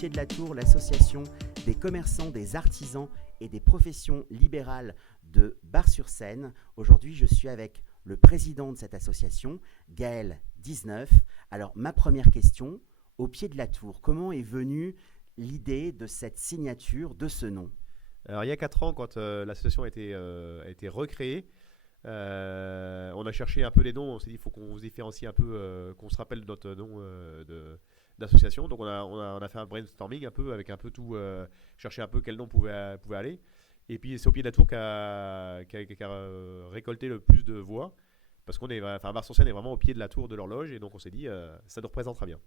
Pied de la Tour, l'association des commerçants, des artisans et des professions libérales de Bar-sur-Seine. Aujourd'hui, je suis avec le président de cette association, Gaël 19. Alors, ma première question, au Pied de la Tour, comment est venue l'idée de cette signature, de ce nom ? Alors, il y a 4 ans, quand l'association a été recréée, on a cherché un peu les noms. On s'est dit qu'il faut qu'on se différencie un peu, qu'on se rappelle de notre nom d'association. Donc, on a fait un brainstorming un peu, avec un peu tout, chercher un peu quel nom pouvait aller. Et puis, c'est au Pied de la Tour qu'a récolté le plus de voix. Parce Bar-sur-Seine est vraiment au pied de la tour de l'horloge. Et donc, on s'est dit, ça nous représentera bien.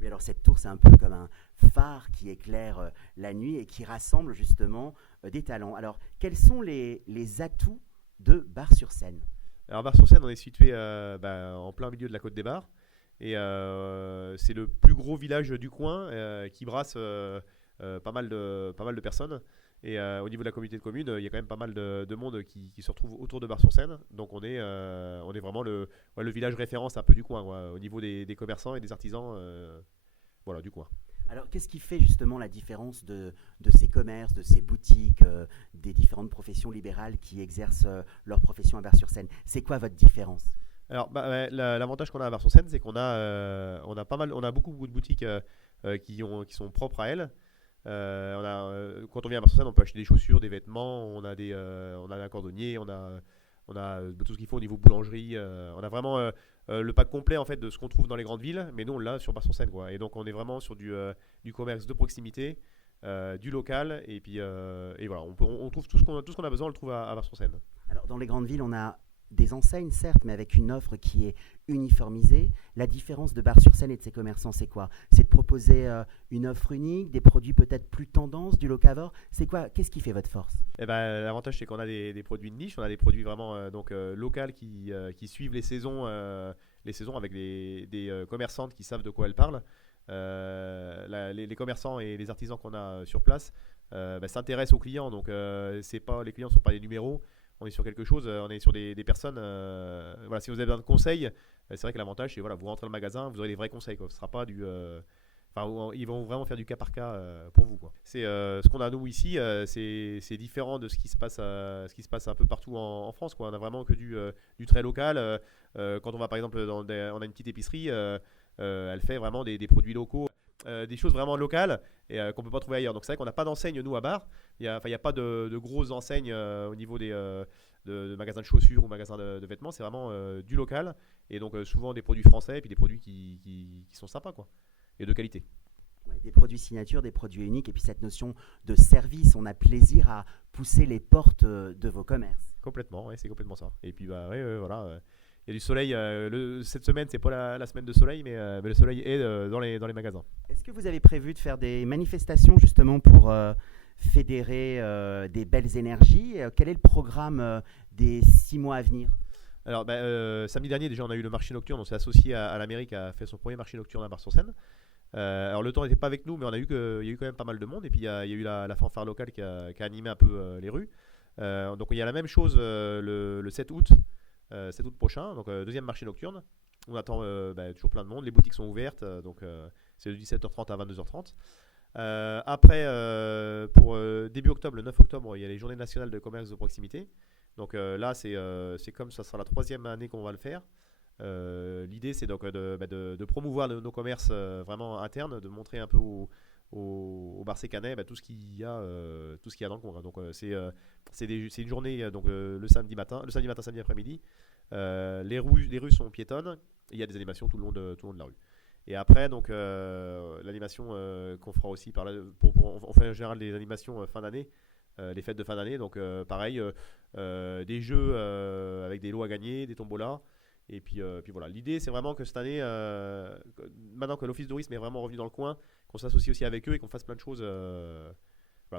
Oui, alors cette tour, c'est un peu comme un phare qui éclaire la nuit et qui rassemble justement des talents. Alors, quels sont les atouts de Bar-sur-Seine ? Alors, Bar-sur-Seine, on est situé en plein milieu de la côte des Bars. Et c'est le plus gros village du coin qui brasse pas mal de personnes. Et au niveau de la communauté de communes, il y a quand même pas mal de monde qui se retrouve autour de Bar-sur-Seine. Donc on est vraiment le village référence un peu du coin, au niveau des commerçants et des artisans du coin. Alors qu'est-ce qui fait justement la différence de ces commerces, de ces boutiques, des différentes professions libérales qui exercent leur profession à Bar-sur-Seine ? C'est quoi votre différence ? Alors l'avantage qu'on a à Bar-sur-Seine, c'est qu'on a beaucoup de boutiques qui sont propres à elles. Quand on vient à Bar-sur-Seine, on peut acheter des chaussures, des vêtements, on a un cordonnier, on a tout ce qu'il faut au niveau boulangerie. On a vraiment le pack complet en fait de ce qu'on trouve dans les grandes villes, mais nous on l'a sur Bar-sur-Seine, quoi. Et donc on est vraiment sur du commerce de proximité, du local, et puis voilà, on trouve tout ce qu'on a besoin, on le trouve à Bar-sur-Seine. Alors dans les grandes villes, on a des enseignes, certes, mais avec une offre qui est uniformisée. La différence de Bar-sur-Seine et de ses commerçants, c'est quoi ? C'est de proposer une offre unique, des produits peut-être plus tendance, du locavore. C'est quoi ? Qu'est-ce qui fait votre force ? L'avantage, c'est qu'on a des produits de niche, on a des produits vraiment locales qui suivent les saisons avec des commerçantes qui savent de quoi elles parlent. Les commerçants et les artisans qu'on a sur place s'intéressent aux clients. Donc, les clients ne sont pas des numéros. On est sur quelque chose, on est sur des personnes. Si vous avez besoin de conseils, c'est vrai que l'avantage, c'est vous rentrez dans le magasin, vous aurez des vrais conseils, quoi. Ce sera pas ils vont vraiment faire du cas par cas pour vous, quoi. C'est ce qu'on a nous ici, c'est différent de ce qui se passe un peu partout en France, quoi. On a vraiment que du très local. Quand on va par exemple on a une petite épicerie, elle fait vraiment des produits locaux. Des choses vraiment locales et qu'on ne peut pas trouver ailleurs. Donc c'est vrai qu'on n'a pas d'enseigne nous à Bar. Il n'y a pas de grosses enseignes au niveau de magasins de chaussures ou magasins de vêtements. C'est vraiment du local et donc souvent des produits français et puis des produits qui sont sympas, quoi, et de qualité. Ouais, des produits signature, des produits uniques et puis cette notion de service. On a plaisir à pousser les portes de vos commerces. Complètement, ouais, c'est complètement ça. Et puis voilà. Il y a du soleil. Cette semaine, c'est pas la semaine de soleil, mais le soleil est dans les magasins. Est-ce que vous avez prévu de faire des manifestations justement pour fédérer des belles énergies ? Quel est le programme des 6 mois à venir ? Alors, samedi dernier, déjà, on a eu le marché nocturne. On s'est associé à la mairie qui a fait son premier marché nocturne à Bar-sur-Seine. Alors, le temps n'était pas avec nous, mais il y a eu quand même pas mal de monde. Et puis, il y a eu la fanfare locale qui a animé un peu les rues. Donc, il y a la même chose le 7 août. 7 août prochain, donc deuxième marché nocturne. On attend toujours plein de monde. Les boutiques sont ouvertes, donc c'est de 17h30 à 22h30. Après, pour début octobre, le 9 octobre, il y a les journées nationales de commerce de proximité. Donc là, c'est comme ça sera la 3e année qu'on va le faire. L'idée, c'est donc de promouvoir nos commerces vraiment internes, de montrer un peu au Bar-sur-Seine tout ce qu'il y a dans le coin. Donc c'est une journée le samedi matin, samedi après-midi. Les rues sont piétonnes. Et il y a des animations tout le long de la rue. Et après, donc l'animation qu'on fera aussi on fait en général des animations fin d'année, les fêtes de fin d'année. Donc pareil, des jeux avec des lots à gagner, des tombolas. Et puis voilà. L'idée, c'est vraiment que cette année, maintenant que l'Office de tourisme est vraiment revenu dans le coin, qu'on s'associe aussi avec eux et qu'on fasse plein de choses.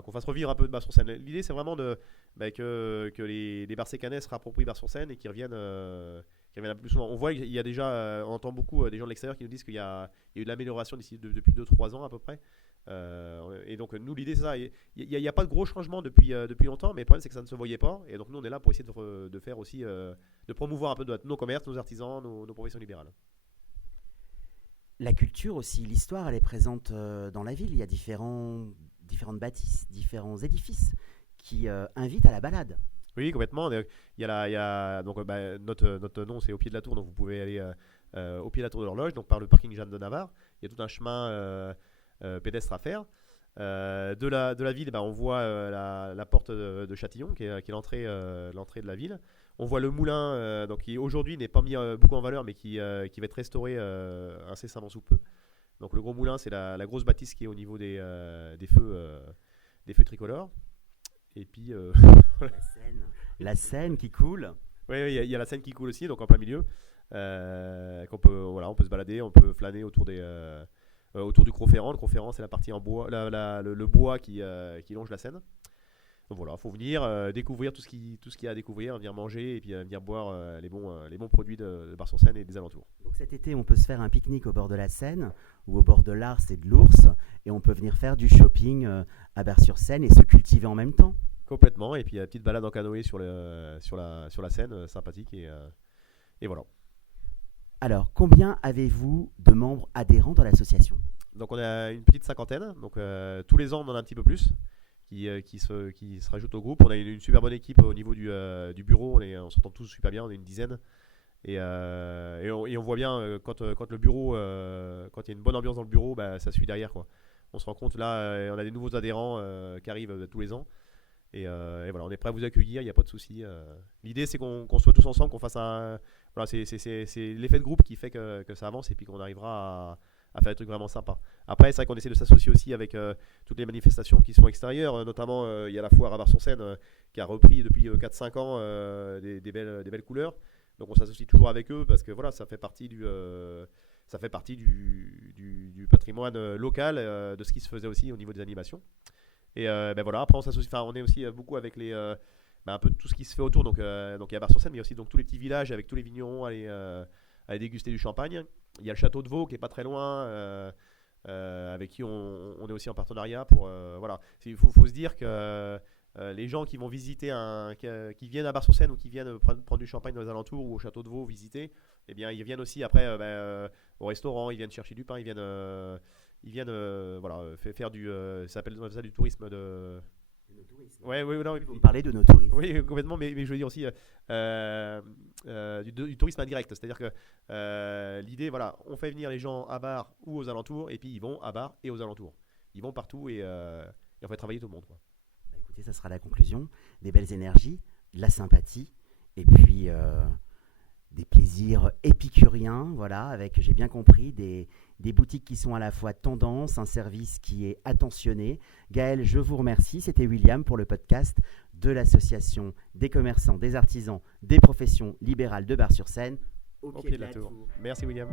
Qu'on fasse revivre un peu de Bar-sur-Seine. L'idée, c'est vraiment que les Bar-sur-Seine se rapproprient Bar-sur-Seine et qu'ils reviennent un peu plus souvent. On voit qu'il y a déjà, on entend beaucoup des gens de l'extérieur qui nous disent qu'il y a eu de l'amélioration depuis 2-3 ans à peu près. Et donc nous, l'idée, c'est ça. Il n'y a pas de gros changements depuis longtemps, mais le problème, c'est que ça ne se voyait pas. Et donc nous, on est là pour essayer de faire aussi, de promouvoir un peu nos commerces, nos artisans, nos professions libérales. La culture aussi, l'histoire, elle est présente dans la ville. Il y a différentes bâtisses, différents édifices qui invitent à la balade. Oui, complètement. Donc, notre nom, c'est au pied de la tour, donc vous pouvez aller au pied de la tour de l'horloge, donc par le parking Jeanne de Navarre. Il y a tout un chemin pédestre à faire. De la ville, on voit la porte de Châtillon, qui est l'entrée de la ville. On voit le moulin, donc, qui aujourd'hui n'est pas mis beaucoup en valeur, mais qui va être restauré incessamment sous peu. Donc le gros moulin, c'est la grosse bâtisse qui est au niveau des feux tricolores. Et puis La Seine qui coule. oui, il y a la Seine qui coule aussi, donc en plein milieu. On peut se balader, on peut flâner autour du Cros-Ferrand. Le Cros-Ferrand, c'est la partie en bois, le bois qui longe la Seine. Donc voilà, il faut venir découvrir tout ce qu'il y a à découvrir, venir manger et puis venir boire les bons produits de Bar-sur-Seine et des alentours. Donc cet été, on peut se faire un pique-nique au bord de la Seine ou au bord de l'Ars et de l'Ours, et on peut venir faire du shopping à Bar-sur-Seine et se cultiver en même temps. Complètement, et puis petite balade en canoë sur la Seine, sympathique, et voilà. Alors, combien avez-vous de membres adhérents dans l'association ? Donc on a une petite cinquantaine, donc tous les ans on en a un petit peu plus qui se rajoutent au groupe. On a une super bonne équipe au niveau du bureau, on s'entend tous super bien, on est une dizaine. Et on voit bien quand le bureau, quand il y a une bonne ambiance dans le bureau, ça suit derrière, quoi. On se rend compte là, on a des nouveaux adhérents qui arrivent tous les ans. Et voilà, on est prêt à vous accueillir, il n'y a pas de souci. L'idée, c'est qu'on soit tous ensemble, qu'on fasse un. Voilà, c'est l'effet de groupe qui fait que ça avance et puis qu'on arrivera à faire des trucs vraiment sympas. Après, c'est vrai qu'on essaie de s'associer aussi avec toutes les manifestations qui sont extérieures. Notamment, il y a la foire à Bar-sur-Seine qui a repris depuis 4-5 ans des belles couleurs. Donc on s'associe toujours avec eux parce que voilà, ça fait partie du patrimoine local, de ce qui se faisait aussi au niveau des animations. Et voilà, après on s'associe, on est aussi beaucoup avec un peu tout ce qui se fait autour. Donc il y a Bar-sur-Seine, mais il y a aussi donc tous les petits villages avec tous les vignerons à aller déguster du champagne. Il y a le château de Vaux qui est pas très loin, avec qui on est aussi en partenariat pour voilà. Il faut se dire que les gens qui vont visiter qui viennent à Bar-sur-Seine ou qui viennent prendre du champagne dans les alentours ou au château de Vaux visiter, eh bien ils viennent aussi après au restaurant, ils viennent chercher du pain, ils viennent faire ça s'appelle ça du tourisme de. Ouais, non, Vous parlez de nos touristes. Oui, complètement, mais je veux dire aussi du tourisme indirect. C'est-à-dire que l'idée, voilà, on fait venir les gens à Bar ou aux alentours, et puis ils vont à Bar et aux alentours. Ils vont partout et on fait travailler tout le monde, quoi. Écoutez, ça sera la conclusion. Des belles énergies, de la sympathie, et puis des plaisirs épicuriens, voilà, avec, j'ai bien compris, des boutiques qui sont à la fois tendance, un service qui est attentionné. Gaël, je vous remercie. C'était William pour le podcast de l'association des commerçants, des artisans, des professions libérales de Bar-sur-Seine, au pied de la tour. Merci William.